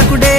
రక్షకుడే.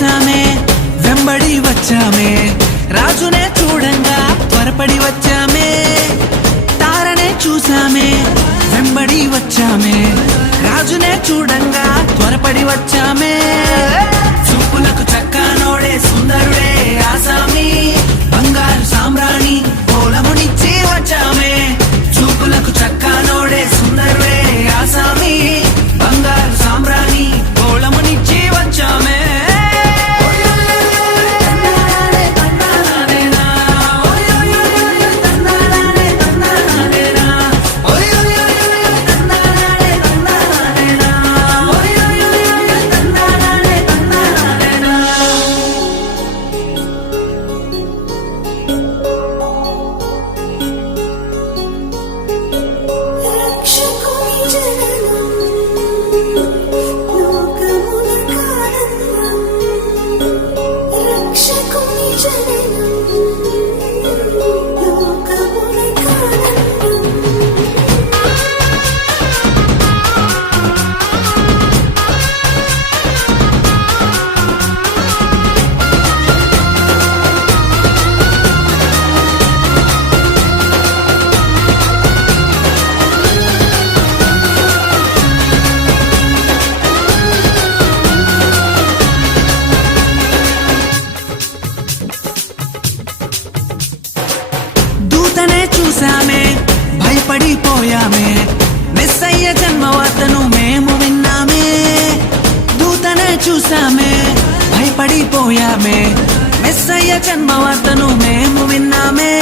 వచ్చామే వెంబడి వచ్చామే. రాజునే చూడంగా త్వరపడి వచ్చామే. చూసామే భయపడిపోయామే. మిస్ అయ్యే జన్మవార్తను మేము విన్నామే. దూతనే చూసామే భయపడిపోయామే. మిస్ అయ్యే జన్మవార్తను మేము విన్నామే.